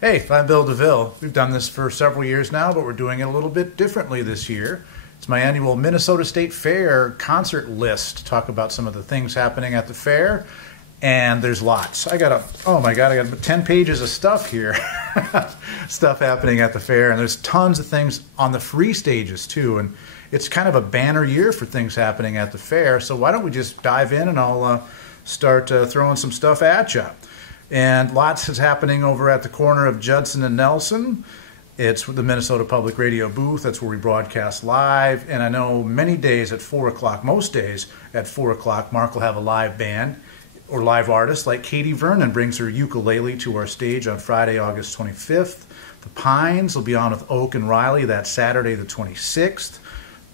Hey, I'm Bill DeVille. We've done this for several years now, but we're doing it a little bit differently this year. It's my annual Minnesota State Fair concert list to talk about some of the things happening at the fair. And there's lots. I got 10 pages of stuff here. Stuff happening at the fair. And there's tons of things on the free stages too. And it's kind of a banner year for things happening at the fair. So why don't we just dive in and I'll start throwing some stuff at you. And lots is happening over at the corner of Judson and Nelson. It's the Minnesota Public Radio booth. That's where we broadcast live. And I know many days at 4 o'clock, most days at 4 o'clock, Mark will have a live band or live artist like Katie Vernon brings her ukulele to our stage on Friday, August 25th. The Pines will be on with Oak and Riley that Saturday, the 26th.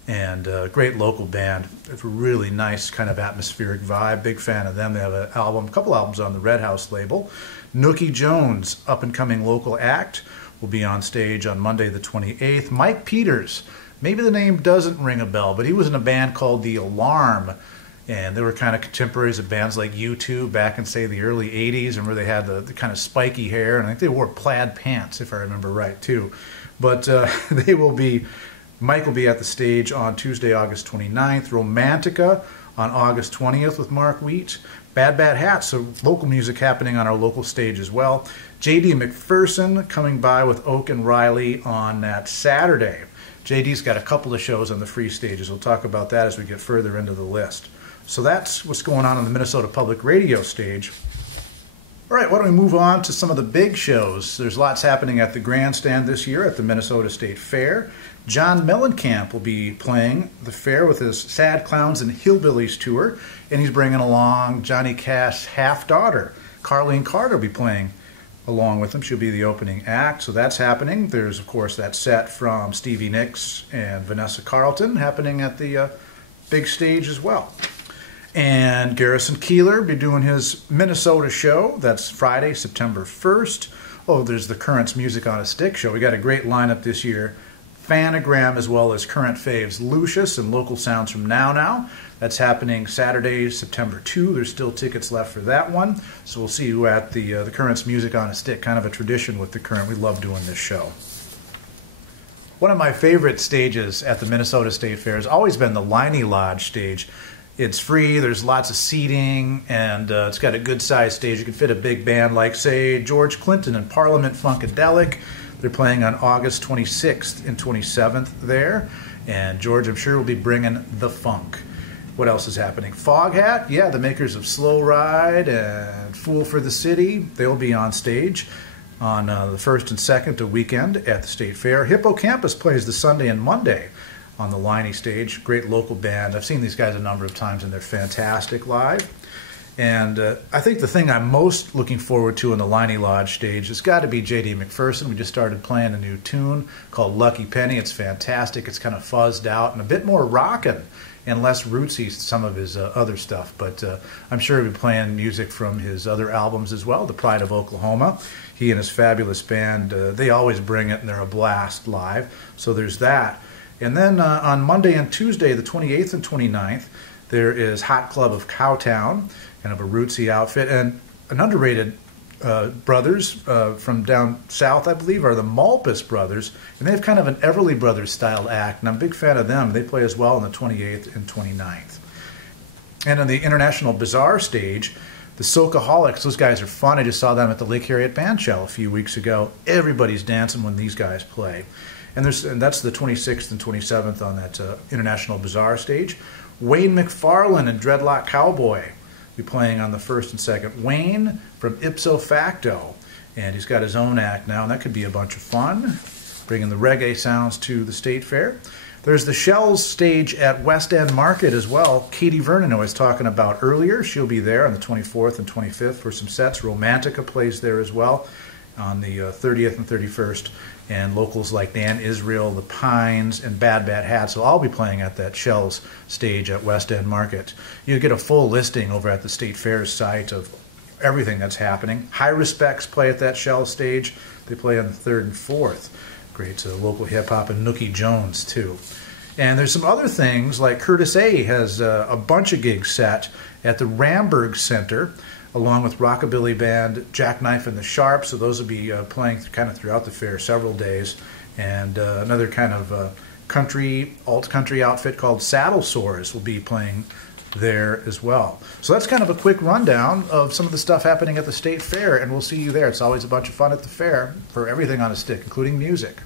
And a great local band. It's a really nice kind of atmospheric vibe. Big fan of them. They have a couple albums on the Red House label. Nookie Jones, up-and-coming local act, will be on stage on Monday the 28th. Mike Peters, maybe the name doesn't ring a bell, but he was in a band called The Alarm. And they were kind of contemporaries of bands like U2 back in, say, the early 80s, and where they had the kind of spiky hair. And I think they wore plaid pants, if I remember right, too. But Mike will be at the stage on Tuesday, August 29th. Romantica on August 20th with Mark Wheat. Bad Bad Hats, so local music happening on our local stage as well. J.D. McPherson coming by with Oak and Riley on that Saturday. J.D.'s got a couple of shows on the free stages. We'll talk about that as we get further into the list. So that's what's going on the Minnesota Public Radio stage. All right, why don't we move on to some of the big shows. There's lots happening at the grandstand this year at the Minnesota State Fair. John Mellencamp will be playing the fair with his Sad Clowns and Hillbillies tour, and he's bringing along Johnny Cash's half-daughter. Carlene Carter will be playing along with him. She'll be the opening act, so that's happening. There's, of course, that set from Stevie Nicks and Vanessa Carlton happening at the big stage as well. And Garrison Keillor will be doing his Minnesota show. That's Friday, September 1st. Oh, there's the Currents Music on a Stick show. We got a great lineup this year. Fanagram as well as current faves Lucius and Local Sounds from Now Now. That's happening Saturday, September 2. There's still tickets left for that one. So we'll see you at the Currents Music on a Stick. Kind of a tradition with the Current. We love doing this show. One of my favorite stages at the Minnesota State Fair has always been the Liney Lodge stage. It's free, there's lots of seating, and it's got a good-sized stage. You can fit a big band like, say, George Clinton and Parliament Funkadelic. They're playing on August 26th and 27th there. And George, I'm sure, will be bringing the funk. What else is happening? Foghat, yeah, the makers of Slow Ride and Fool for the City. They'll be on stage on the 1st and 2nd, a weekend at the State Fair. Hippocampus plays the Sunday and Monday on the Liney stage. Great local band. I've seen these guys a number of times, and they're fantastic live. And I think the thing I'm most looking forward to in the Liney Lodge stage has got to be J.D. McPherson. We just started playing a new tune called Lucky Penny. It's fantastic. It's kind of fuzzed out and a bit more rockin' and less rootsy than some of his other stuff. But I'm sure he'll be playing music from his other albums as well, The Pride of Oklahoma. He and his fabulous band, they always bring it, and they're a blast live. So there's that. And then on Monday and Tuesday, the 28th and 29th, there is Hot Club of Cowtown, kind of a rootsy outfit. And an underrated brothers from down south, I believe, are the Malpas Brothers. And they have kind of an Everly Brothers style act, and I'm a big fan of them. They play as well on the 28th and 29th. And on the International Bazaar stage, the Soulcaholics, those guys are fun. I just saw them at the Lake Harriet Band Shell a few weeks ago. Everybody's dancing when these guys play. And that's the 26th and 27th on that International Bazaar stage. Wayne McFarlane and Dreadlock Cowboy will be playing on the 1st and 2nd. Wayne from Ipso Facto, and he's got his own act now, and that could be a bunch of fun, bringing the reggae sounds to the State Fair. There's the Shells stage at West End Market as well. Katie Vernon, I was talking about earlier, she'll be there on the 24th and 25th for some sets. Romantica plays there as well on the 30th and 31st. And locals like Dan Israel, The Pines, and Bad Bad Hats will all be playing at that Shells stage at West End Market. You get a full listing over at the State Fair's site of everything that's happening. High Respects play at that Shells stage. They play on the 3rd and 4th. Great local hip-hop, and Nookie Jones, too. And there's some other things, like Curtis A. has a bunch of gigs set at the Ramberg Center along with rockabilly band Jackknife and the Sharps. So those will be playing kind of throughout the fair several days. And another kind of alt country outfit called Saddle Sores will be playing there as well. So that's kind of a quick rundown of some of the stuff happening at the state fair, and we'll see you there. It's always a bunch of fun at the fair for everything on a stick, including music.